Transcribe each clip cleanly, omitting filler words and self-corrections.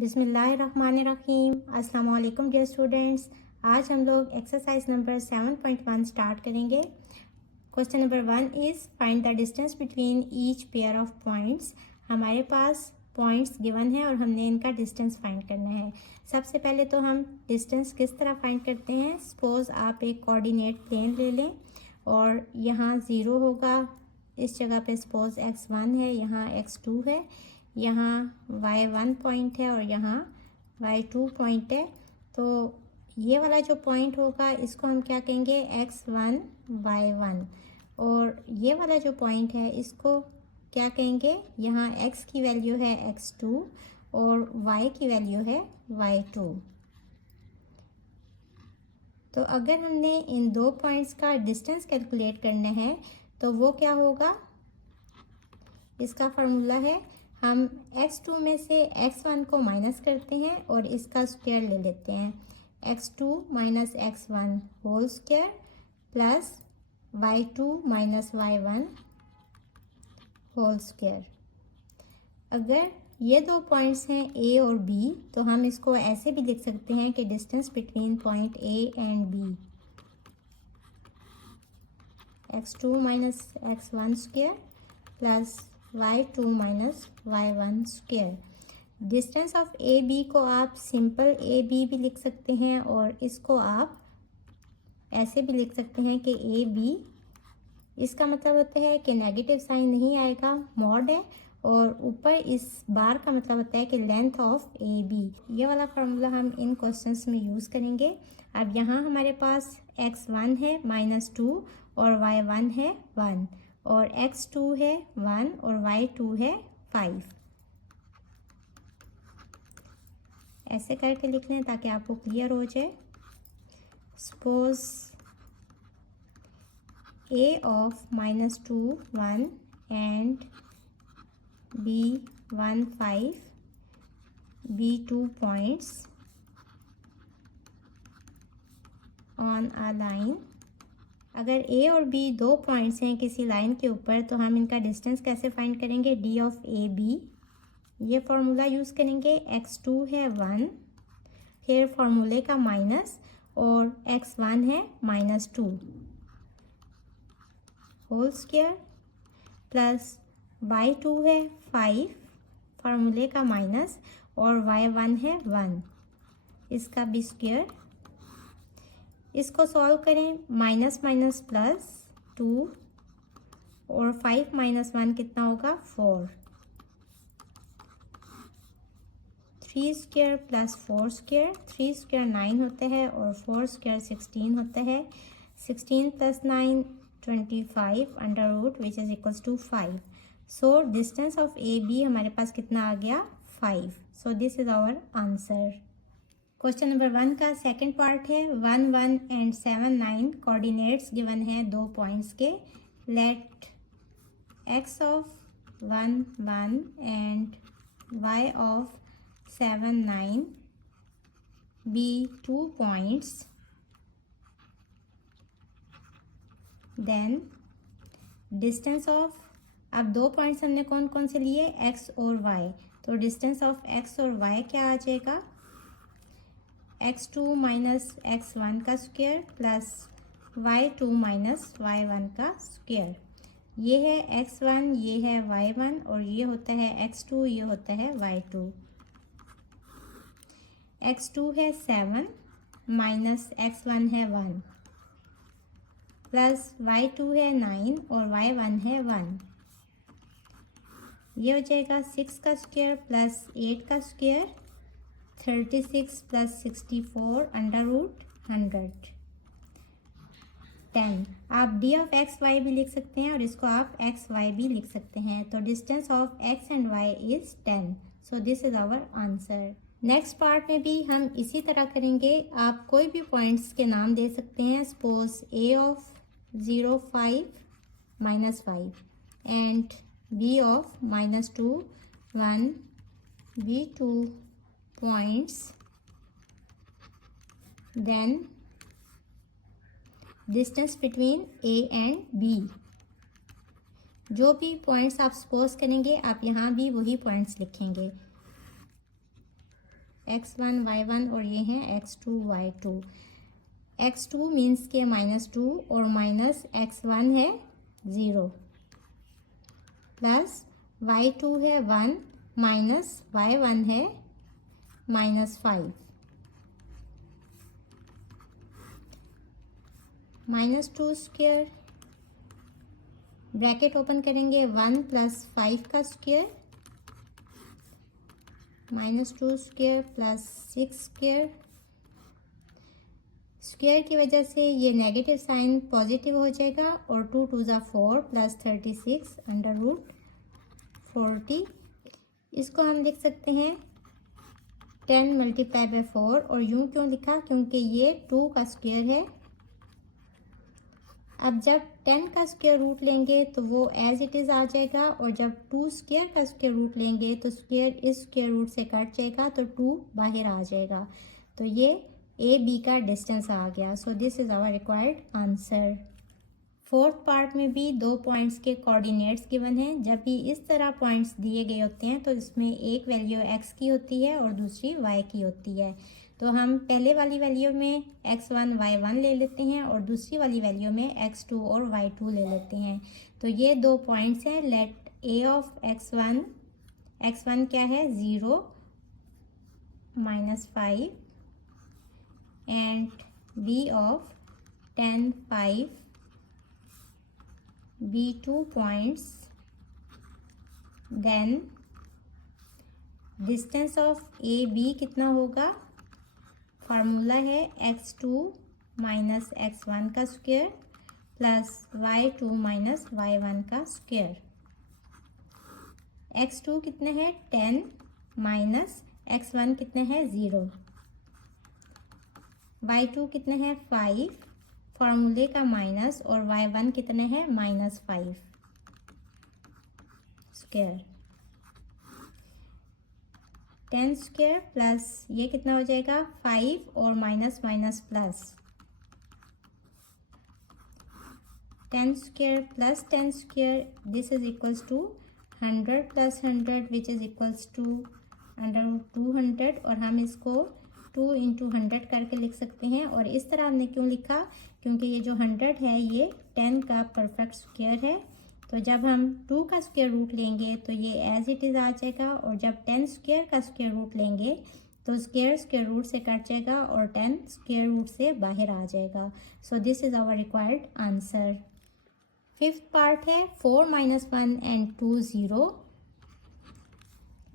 बिस्मिल्लाहिर्रहमानिर्रहीम। अस्सलाम वालेकुम डियर स्टूडेंट्स। आज हम लोग एक्सरसाइज नंबर 7.1 स्टार्ट करेंगे। Question number 1 is find the distance between each pair of points. हमारे पास पॉइंट्स गिवन है और हमने इनका डिस्टेंस फाइंड करना है। सबसे पहले तो हम डिस्टेंस किस तरह फाइंड करते हैं। सपोज़ आप एक कोऑर्डिनेट प्लेन ले लें और यहाँ 0 होगा, इस जगह पे सपोज़ x1 है, यहाँ x2 है, यहाँ y1 पॉइंट है और यहाँ y2 पॉइंट है। तो ये वाला जो पॉइंट होगा इसको हम क्या कहेंगे, x1 y1। और ये वाला जो पॉइंट है इसको क्या कहेंगे, यहाँ x की वैल्यू है x2 और y की वैल्यू है y2। तो अगर हमने इन दो पॉइंट्स का डिस्टेंस कैलकुलेट करना है तो वो क्या होगा, इसका फार्मूला है, हम x2 में से x1 को माइनस करते हैं और इसका स्क्वायर ले लेते हैं। x2 minus x1 whole square plus y2 minus y1 whole square. अगर ये दो पॉइंट्स हैं a और b तो हम इसको ऐसे भी लिख सकते हैं कि distance between point a and b x2 minus x1 square plus y2 minus y1 square. Distance of A B को आप सिंपल ए बी भी लिख सकते हैं और इसको आप ऐसे भी लिख सकते हैं कि ए बी। इसका मतलब होता है कि नेगेटिव साइन नहीं आएगा, मॉड है, और ऊपर इस बार का मतलब होता है कि लेंथ ऑफ ए बी। ये वाला फार्मूला हम इन क्वेश्चंस में यूज़ करेंगे। अब यहाँ हमारे पास x1 है -2 और y1 है 1 और x2 है 1 और y2 है 5। ऐसे करके लिख लें ताकि आपको क्लियर हो जाए। Suppose a of -2 1 and b 1 5 b 2 points on a line. अगर a और b दो पॉइंट्स हैं किसी लाइन के ऊपर तो हम इनका डिस्टेंस कैसे फाइंड करेंगे, d ऑफ ए बी। ये फार्मूला यूज़ करेंगे। x2 है 1, फिर फार्मूले का माइनस, और x1 है -2 होल स्क्वायर प्लस y2 है 5, फार्मूले का माइनस, और y1 है 1, इसका भी स्क्वायर। इसको सॉल्व करें, माइनस माइनस प्लस 2 और 5 माइनस 1 कितना होगा 4। 3 स्क्वायर प्लस 4 स्क्वायर, 3 स्क्वायर 9 होता है और 4 स्क्वायर 16 होता है। 16 plus 9 25 under root which is equals to 5। So distance of A B हमारे पास कितना आ गया 5। So this is our answer. Question number 1 का सेकंड पार्ट है। 1 1 एंड 7 9 कोऑर्डिनेट्स गिवन है दो पॉइंट्स के। Let x of 1 1 and y of 7 9 be 2 points, then distance of, अब दो पॉइंट्स हमने कौन कौन से लिए, x और y, तो डिस्टेंस ऑफ x और y क्या आ जाएगा, x2 माइनस x1 का square plus y2 minus y1 का स्क्वायर। ये है x1, ये है y1 और ये होता है x2, ये होता है y2। x2 है 7 माइनस x1 है 1 प्लस y2 है 9 और y1 है 1। ये हो जाएगा 6 का स्क्वायर प्लस 8 का स्क्वायर, 36 प्लस 64 अंडर रूट 100 10। आप d ऑफ एक्स वाई भी लिख सकते हैं और इसको आप एक्स वाई भी लिख सकते हैं। तो distance of x and y is 10। So this is our answer. Next part में भी हम इसी तरह करेंगे। आप कोई भी पॉइंट्स के नाम दे सकते हैं। Suppose a of 0 5 -5 and b of -2 1 b 2 points, then distance between a and b। जो भी पॉइंट्स आप सपोज करेंगे आप यहाँ भी वही पॉइंट्स लिखेंगे। x1 y1 और ये हैं x2 y2। x2 मीन्स के -2 और माइनस x1 है 0 प्लस y2 है 1 माइनस y1 है -5। -2 स्क्वायर ब्रैकेट ओपन करेंगे 1 + 5 का square -2 square plus 6 square. Square की वजह से ये नेगेटिव साइन पॉजिटिव हो जाएगा और 2 × 2 = 4 प्लस 36 √40। इसको हम लिख सकते हैं 10 × 4 और यूं क्यों लिखा, क्योंकि ये 2 का स्क्वायर है। अब जब 10 का स्क्वायर रूट लेंगे तो वो एज इट इज़ आ जाएगा और जब 2 स्क्वायर का स्क्वायर रूट लेंगे तो स्क्वायर इस स्क्वायर रूट से कट जाएगा तो 2 बाहर आ जाएगा। तो ये ए बी का डिस्टेंस आ गया। So this is our required answer. Fourth part में भी 2 पॉइंट्स के कोऑर्डिनेट्स गिवन हैं। जब भी इस तरह पॉइंट्स दिए गए होते हैं तो इसमें एक वैल्यू x की होती है और दूसरी y की होती है। तो हम पहले वाली वैल्यू में x1 y1 ले लेते हैं और दूसरी वाली वैल्यू में x2 और y2 ले लेते हैं। तो ये 2 पॉइंट्स हैं। लेट a ऑफ x1 क्या है 0 -5 and b of 10 5 b 2 points. Then distance of A B कितना होगा, फार्मूला है x2 - x1 का स्क्वायर प्लस y2 - y1 का स्क्वायर। x2 कितने हैं 10 माइनस x1 कितने हैं 0, y2 कितने हैं 5 फार्मूले का माइनस और y1 कितने हैं -5 स्क्वायर। 10 स्क्वायर प्लस ये कितना हो जाएगा 5 और minus plus 10 square plus 10 square this is equals to 100 + 100 which is equals to √200 और हम इसको 2 × 100 करके लिख सकते हैं। और इस तरह हमने क्यों लिखा, क्योंकि ये जो 100 है ये 10 का परफेक्ट स्क्वायर है। तो जब हम 2 का स्क्वायर रूट लेंगे तो ये एज इट इज़ आ जाएगा और जब 10 स्क्वायर का स्क्वायर रूट लेंगे तो स्क्वायर रूट से कट जाएगा और 10 स्क्वायर रूट से बाहर आ जाएगा। So this is our required answer. Fifth part है 4 - 1 and 2 0।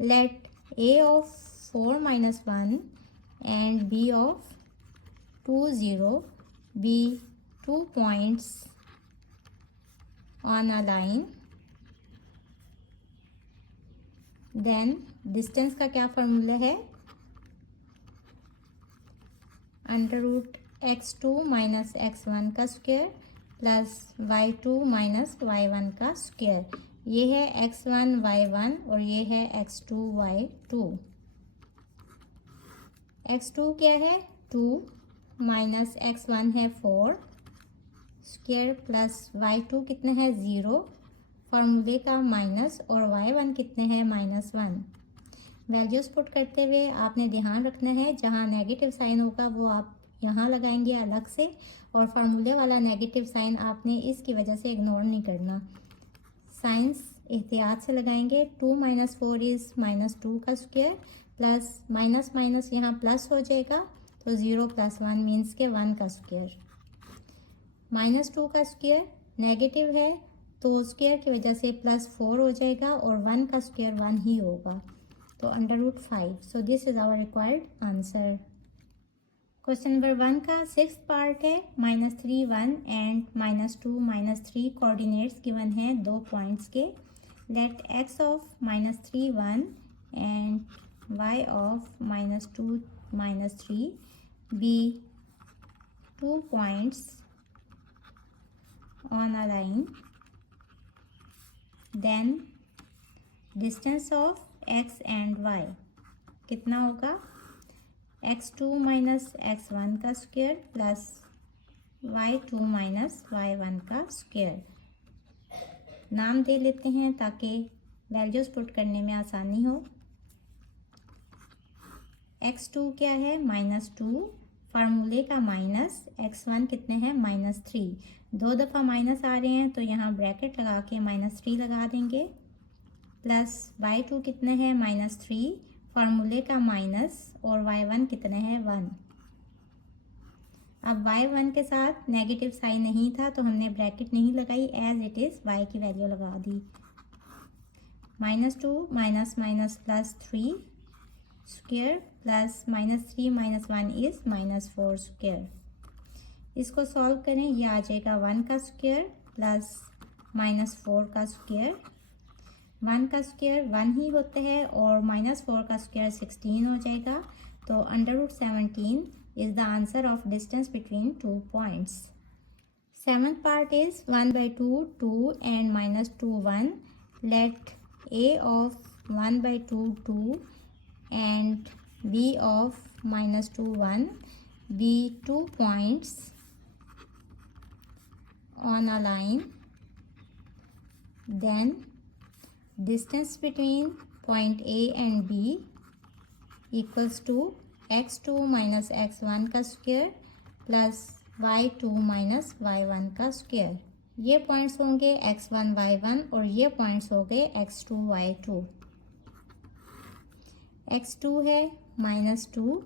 Let a of 4 - 1 and b of 2 0 be 2 points on a line। Then distance का क्या फॉर्मूला है √x2 - x1 का स्क्वायर प्लस y2 - y1 का स्क्वायर। ये है x1 y1 और ये है x2 y2। x2 क्या है 2 माइनस x1 है 4 स्क्वायर प्लस y2 कितने हैं 0 फार्मूले का माइनस और y1 कितने हैं -1। वैल्यूज़ पुट करते हुए आपने ध्यान रखना है जहाँ नेगेटिव साइन होगा वो आप यहाँ लगाएंगे अलग से और फार्मूले वाला नेगेटिव साइन आपने इसकी वजह से इग्नोर नहीं करना। साइंस एहतियात से लगाएंगे। 2 - 4 इज़ -2 का स्क्वायर प्लस माइनस यहाँ प्लस हो जाएगा तो 0 + 1 मीन्स के 1 का स्क्वायर। -2 का स्क्वायर नेगेटिव है तो स्क्वायर की वजह से +4 हो जाएगा और 1 का स्क्वायर 1 ही होगा तो √5। So this is our required answer. Question number 1 का 6th पार्ट है -3 1 एंड -2 -3 कोऑर्डिनेट्स गिवन हैं 2 पॉइंट्स के। Let x of -3 1 and y of -2 -3 be 2 points on a line। then distance of x and y कितना होगा x2 - x1 का square plus y2 - y1 का square. नाम दे लेते हैं ताकि वैल्यूज़ पुट करने में आसानी हो। x2 क्या है -2, फार्मूले का माइनस, x1 कितने हैं -3, 2 दफ़ा माइनस आ रहे हैं तो यहाँ ब्रैकेट लगा के -3 लगा देंगे, प्लस y2 कितने हैं -3, फार्मूले का माइनस, और y1 कितने हैं 1। अब y1 के साथ नेगेटिव साइन नहीं था तो हमने ब्रैकेट नहीं लगाई, एज इट इज़ y की वैल्यू लगा दी। -2 minus minus plus 3 square plus -3 - 1 is -4 square. इसको सॉल्व करें, ये आ जाएगा 1 का स्क्वायर प्लस -4 का स्क्वायर। 1 का स्क्वायर 1 ही होते हैं और -4 का स्क्वायर 16 हो जाएगा। तो √17 is the answer of distance between 2 points. Seventh part is 1/2 2 and -2 1. Let a of 1/2 2 and b of -2 1 be 2 points on a line. Then distance between point A and B equals to x2 minus x1 का square plus y2 minus y1 का square. ये points होंगे x1 y1 और ये points होंगे x2 y2। x2 है -2,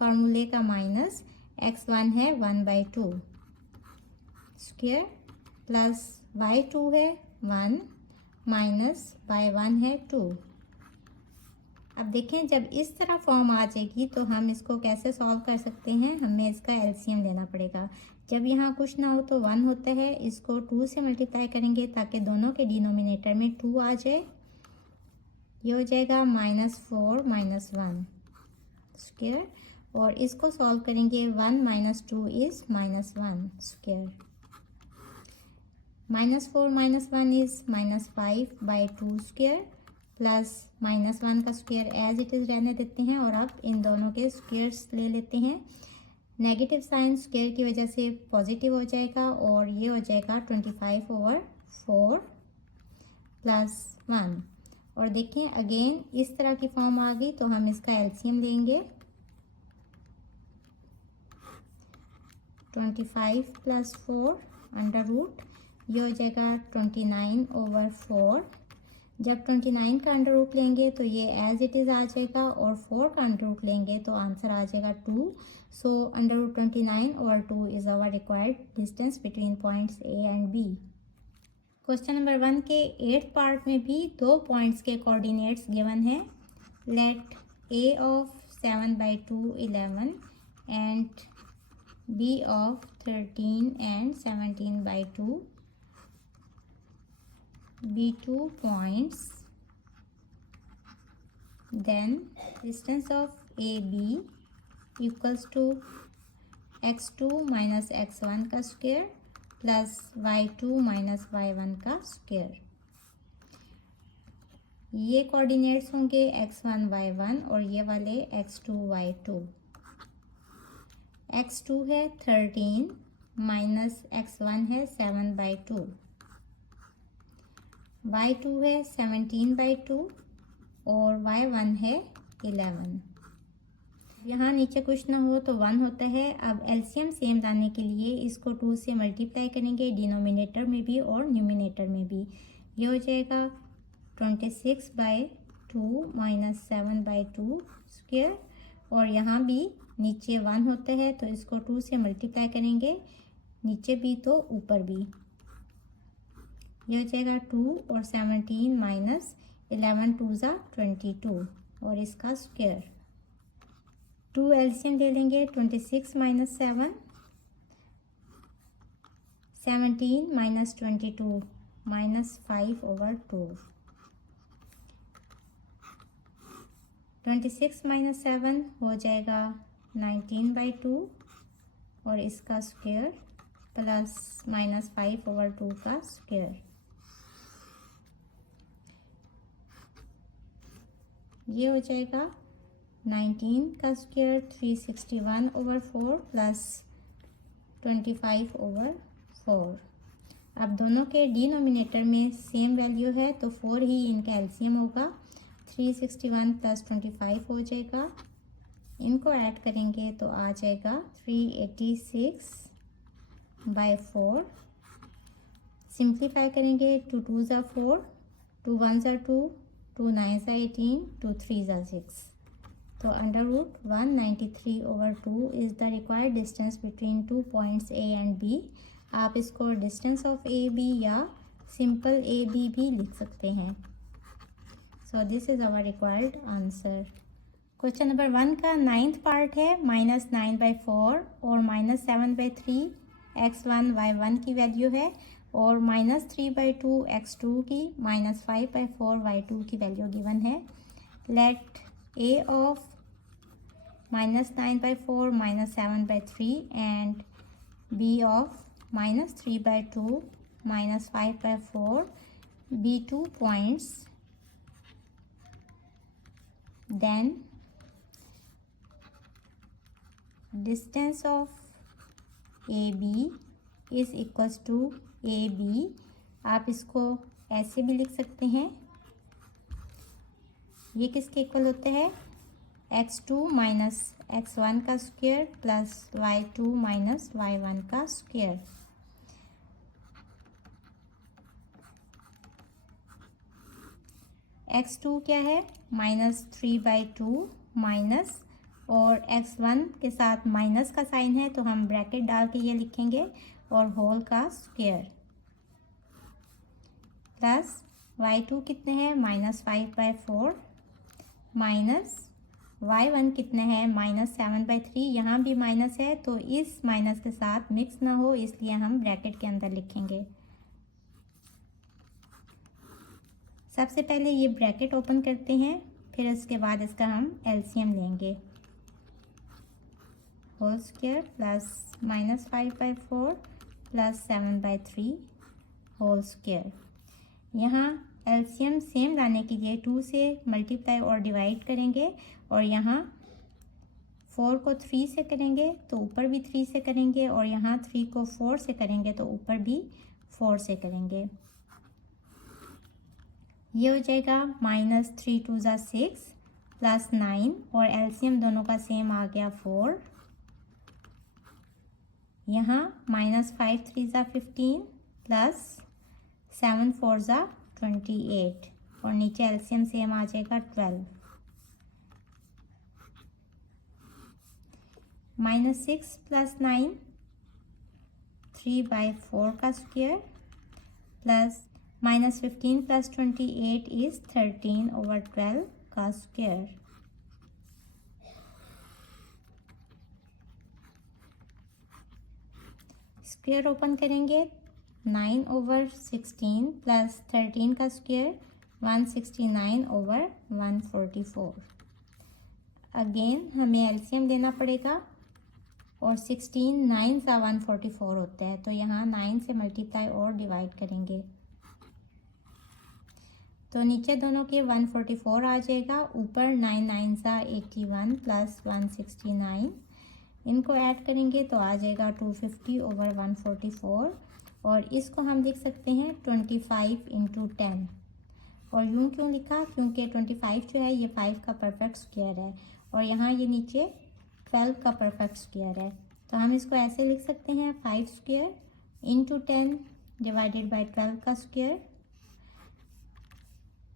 फार्मूले का माइनस, x1 है 1/2 स्क्वायर प्लस y2 है 1 माइनस y1 है 2। अब देखें, जब इस तरह फॉर्म आ जाएगी तो हम इसको कैसे सॉल्व कर सकते हैं, हमें इसका एलसीएम लेना पड़ेगा। जब यहाँ कुछ ना हो तो 1 होता है, इसको 2 से मल्टीप्लाई करेंगे ताकि दोनों के डिनोमिनेटर में 2 आ जाए। ये हो जाएगा -4 - 1 स्क्वायर, और इसको सॉल्व करेंगे 1 - 2 is -1 square. -4 - 1 is -5/2 square plus -1 का स्क्वायर एज इट इज़ रहने देते हैं, और अब इन दोनों के स्क्वायर्स ले लेते हैं। नेगेटिव साइन स्क्वायर की वजह से पॉजिटिव हो जाएगा और ये हो जाएगा 25/4 प्लस 1। और देखें अगेन इस तरह की फॉर्म आ गई तो हम इसका एलसीएम लेंगे। 25 + 4 √ ये हो जाएगा 29/4। जब 29 का √ लेंगे तो ये एज इट इज़ आ जाएगा, और 4 का √ लेंगे तो आंसर आ जाएगा 2। सो √29/2 is our required distance between points A and B। Question number 1 के 8th पार्ट में भी 2 पॉइंट्स के कोऑर्डिनेट्स गिवन है। Let A of 7/2 11 and B of 13 and 17/2 be 2 points, then distance of AB equals to x2 minus x1 का square plus y2 minus y1 का square. ये coordinates होंगे x1 y1 और ये वाले x2 y2। x2 है 13 minus x1 है 7/2, y2 है 17/2 और y1 है 11। यहाँ नीचे कुछ ना हो तो 1 होता है। अब एलसीएम सेम लाने के लिए इसको 2 से मल्टीप्लाई करेंगे, डिनोमिनेटर में भी और न्यूमिनेटर में भी। ये हो जाएगा 26/2 माइनस 7/2 स्क्वायर, और यहाँ भी नीचे 1 होता है तो इसको 2 से मल्टीप्लाई करेंगे, नीचे भी तो ऊपर भी। ये हो जाएगा 2 और 17 माइनस 11 2 = 22 और इसका स्क्वायर। 2 एलसीएम ले लेंगे, 26 - 7, 17 - 22 -5/2। 26 - 7 हो जाएगा 19/2 और इसका स्क्वायर प्लस -5/2 का स्क्वायर। ये हो जाएगा 19 का स्क्वायर 361/4 प्लस 25/4। अब दोनों के डिनोमिनेटर में सेम वैल्यू है तो 4 ही इनका एलसीएम होगा। 361 + 25 हो जाएगा इनको ऐड करेंगे तो आ जाएगा 386/4। सिंप्लीफाई करेंगे, 2 2 ज़ा 4, 2 1 ज़ा 2, 2 9 ज़ा 18, 2 3 ज़ा 6। तो √193/2 is the required distance between 2 points A and B. आप इसको डिस्टेंस ऑफ ए बी या सिंपल ए बी भी लिख सकते हैं। So this is our required answer. Question number 1 का 9th पार्ट है। -9/4 और -7/3 x1 y1 की वैल्यू है और -3/2 x2 की, -5/4 y2 की वैल्यू गिवन है। Let a of -9/4 -7/3 and b of -3/2 -5/4 be 2 points. Then distance of AB is equals to AB। आप इसको ऐसे भी लिख सकते हैं, ये किसके इक्वल होते हैं, x2 माइनस x1 का square plus y2 minus y1 का स्क्वायर। x2 क्या है, -3/2 माइनस, और x1 के साथ माइनस का साइन है तो हम ब्रैकेट डाल के ये लिखेंगे, और होल का स्क्वायर प्लस y2 कितने हैं, -5/4 माइनस y1 कितने हैं, -7/3। यहाँ भी माइनस है तो इस माइनस के साथ मिक्स ना हो इसलिए हम ब्रैकेट के अंदर लिखेंगे। सबसे पहले ये ब्रैकेट ओपन करते हैं, फिर उसके बाद इसका हम एलसीएम लेंगे। Whole square plus -5/4 plus 7/3 whole square. यहाँ एलसीएम सेम लाने के लिए 2 से मल्टीप्लाई और डिवाइड करेंगे, और यहाँ 4 को 3 से करेंगे तो ऊपर भी 3 से करेंगे, और यहाँ 3 को 4 से करेंगे तो ऊपर भी 4 से करेंगे। ये हो जाएगा -3 2 ज़ा 6 प्लस 9, और एलसीएम दोनों का सेम आ गया 4। यहाँ -5 3 ज़ा 15 प्लस 7 4 ज़ा 28, और नीचे एलसीएम सेम आ जाएगा 12। -6 प्लस 9 3/4 का स्क्वायर प्लस -15 प्लस 28 इज 13/12 का स्क्वायर। स्क्वायर ओपन करेंगे, 9/16 प्लस 13 का स्क्वायर 169/144। अगेन हमें एलसीएम लेना पड़ेगा, और 16 9 सा 144 होता है तो यहाँ 9 से मल्टीप्लाई और डिवाइड करेंगे तो नीचे दोनों के 144 आ जाएगा, ऊपर 9 9 सा 81 प्लस 169। इनको ऐड करेंगे तो आ जाएगा 250/144, और इसको हम लिख सकते हैं 25 × 10। और यूँ क्यों लिखा, क्योंकि 25 जो है ये 5 का परफेक्ट स्क्वायर है, और यहाँ ये नीचे 12 का परफेक्ट स्क्वायर है, तो हम इसको ऐसे लिख सकते हैं 5 स्क्वायर × 10 डिवाइडेड बाय 12 का स्क्वायर।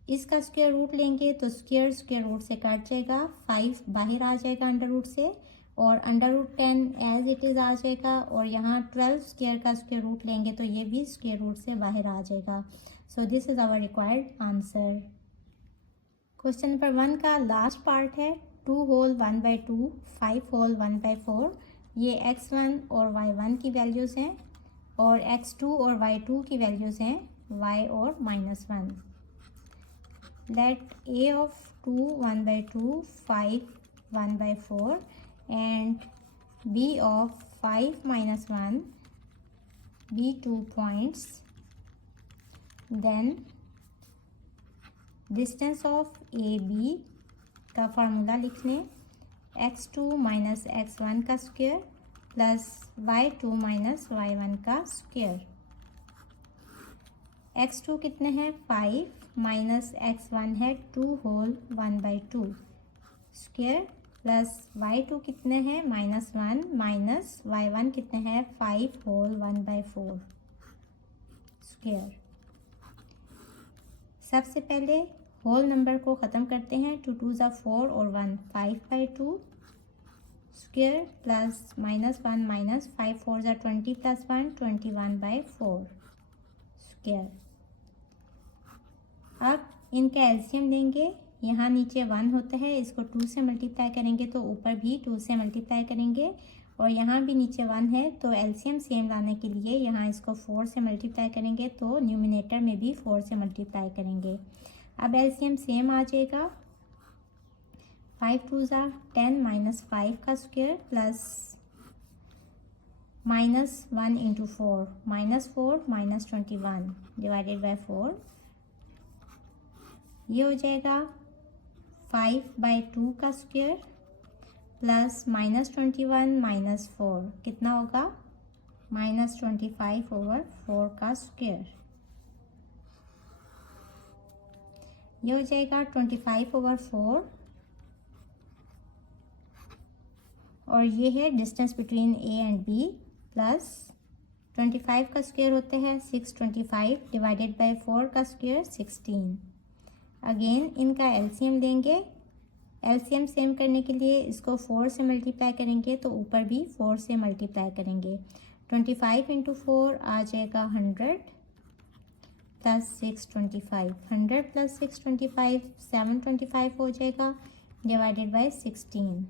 इसका स्क्वायर रूट लेंगे तो स्क्वायर रूट से कट जाएगा, 5 बाहर आ जाएगा अंडर रूट से, और √10 एज इट इज़ आ जाएगा, और यहाँ 12 स्क्वायर का स्क्वायर रूट लेंगे तो ये भी स्क्वायर रूट से बाहर आ जाएगा। So this is our required answer. Question number 1 का लास्ट पार्ट है। 2 होल 1/2 5 होल 1/4। ये x1 और y1 की वैल्यूज़ हैं, और x2 और y2 की वैल्यूज़ हैं y और -1। Let a of 2 1/2 5 1/4 and b of 5 - 1 be 2 points. Then distance of AB का फार्मूला लिख लें, x2 माइनस x1 का square plus y2 minus y1 का स्क्वायर। x2 कितने हैं, 5 माइनस x1 है 2 होल 1/2 स्क्वायर प्लस y2 कितने हैं -1 माइनस y1 कितने हैं 5 होल 1/4 स्क्वायर। सबसे पहले होल नंबर को ख़त्म करते हैं, 2 2 ज़ा 4 और 1 5/2 स्क्वायर प्लस -1 माइनस 5 4 ज़ा 20 प्लस 1 21/4 स्क्वायर। अब इनका एलसीएम लेंगे, यहाँ नीचे 1 होता है, इसको 2 से मल्टीप्लाई करेंगे तो ऊपर भी 2 से मल्टीप्लाई करेंगे, और यहाँ भी नीचे 1 है तो एलसीएम सेम लाने के लिए यहाँ इसको 4 से मल्टीप्लाई करेंगे तो न्यूमिनेटर में भी 4 से मल्टीप्लाई करेंगे। अब एलसीएम सेम आ जाएगा, 5 2 ज़ा 10 माइनस 5 का square plus -1 into 4 -4 minus 21 divided by 4, ये हो जाएगा 5/2 का स्क्वायर प्लस -21 माइनस 4 कितना होगा -25/4 का स्क्वायर। ये हो जाएगा 25/4, और ये है distance between A and B, plus 25 का स्क्वायर होते हैं 625 डिवाइडेड बाय 4 का स्क्वायर 16। अगेन इनका एलसीएम लेंगे, एलसीएम सेम करने के लिए इसको 4 से मल्टीप्लाई करेंगे तो ऊपर भी 4 से मल्टीप्लाई करेंगे। 25 इंटू 4 आ जाएगा 100 प्लस 625, 100 प्लस 625 725 हो जाएगा डिवाइडेड बाय 16,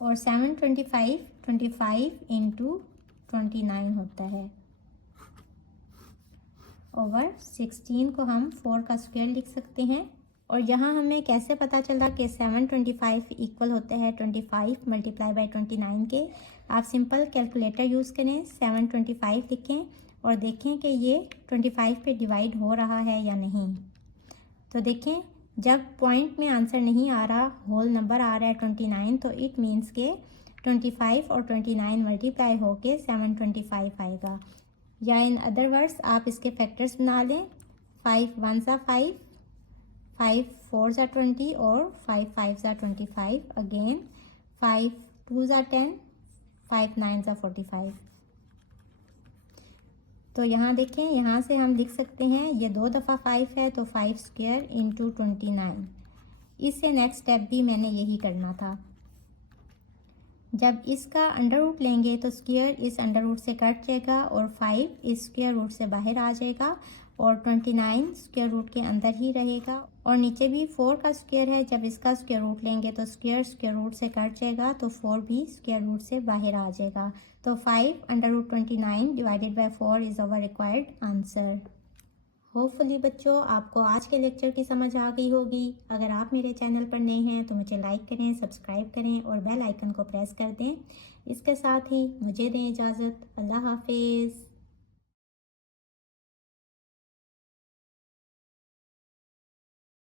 और 725 25 इंटू 29 होता है ओवर 16 को हम 4 का स्क्वायर लिख सकते हैं। और यहाँ हमें कैसे पता चला कि 725 इक्वल होता है 25 मल्टीप्लाई बाय 29 के। आप सिंपल कैलकुलेटर यूज़ करें, 725 लिखें और देखें कि ये 25 पे डिवाइड हो रहा है या नहीं। तो देखें, जब पॉइंट में आंसर नहीं आ रहा, होल नंबर आ रहा है 29, तो इट मीन्स के 25 और 29 मल्टीप्लाई होके 725 आएगा। या इन अदर वर्ड्स आप इसके फैक्टर्स बना लें, 5 1 ज़ा 5, 5 4 ज़ा 20 और 5 5 ज़ा 25, अगेन 5 2 ज़ा 10, 5 9 ज़ा 45। तो यहाँ देखें, यहाँ से हम लिख सकते हैं ये 2 दफ़ा 5 है तो 5 स्क्वायर इंटू 29। इससे नेक्स्ट स्टेप भी मैंने यही करना था। जब इसका अंडर रूट लेंगे तो स्क्वायर इस अंडर रूट से कट जाएगा और 5 इस स्क्वायर रूट से बाहर आ जाएगा और 29 स्क्वायर रूट के अंदर ही रहेगा, और नीचे भी 4 का स्क्वायर है, जब इसका स्क्वायर रूट लेंगे तो स्क्वायर रूट से कट जाएगा तो 4 भी स्क्वायर रूट से बाहर आ जाएगा। तो 5 under root 29 divided by 4 is our required answer. Hopefully बच्चों आपको आज के लेक्चर की समझ आ गई होगी। अगर आप मेरे चैनल पर नए हैं तो मुझे लाइक करें, सब्सक्राइब करें और बेल आइकन को प्रेस कर दें। इसके साथ ही मुझे दें इजाज़त। अल्लाह हाफिज़।